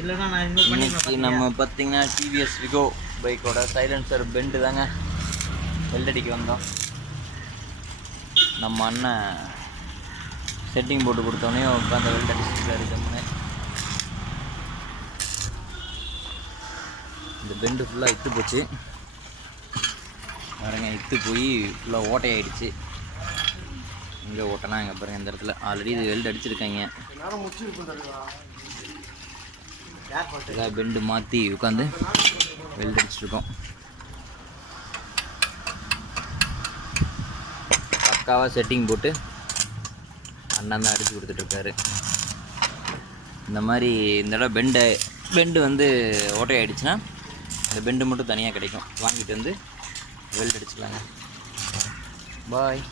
இன்னைக்கு நம்ம பார்த்தீங்கன்னா டிவிஎஸ் விகோ பைக்கோட சைலன்சர் பெண்டு தாங்க வெல்ட் அடிக்க வந்தோம். நம்ம அண்ணன் செட்டிங் போட்டு கொடுத்தோடனே உட்காந்து வெல்ட் அடிச்சுட்டு இருக்கோம்னு. இந்த பெண்டு ஃபுல்லாக இட்டு போச்சு பாருங்க, இட்டு போய் ஃபுல்லாக ஓட்டையாயிடுச்சு. இங்கே ஓட்டனா இங்கே பாருங்கள், இந்த இடத்துல ஆல்ரெடி இது வெல்ட் அடிச்சிருக்காங்க. பெண்டு மாற்றி உட்காந்து வெல்ட் அடிச்சிருக்கோம். பக்காவாக செட்டிங் போட்டு அண்ணன் தான் அடித்து கொடுத்துட்ருக்காரு. இந்த மாதிரி இந்த இடம் பெண்டு வந்து ஓட்டையாயிடுச்சுன்னா இந்த பெண்டு மட்டும் தனியாக கிடைக்கும், வாங்கிட்டு வந்து வெல்ட் அடிச்சுக்கலாங்க. பாய்.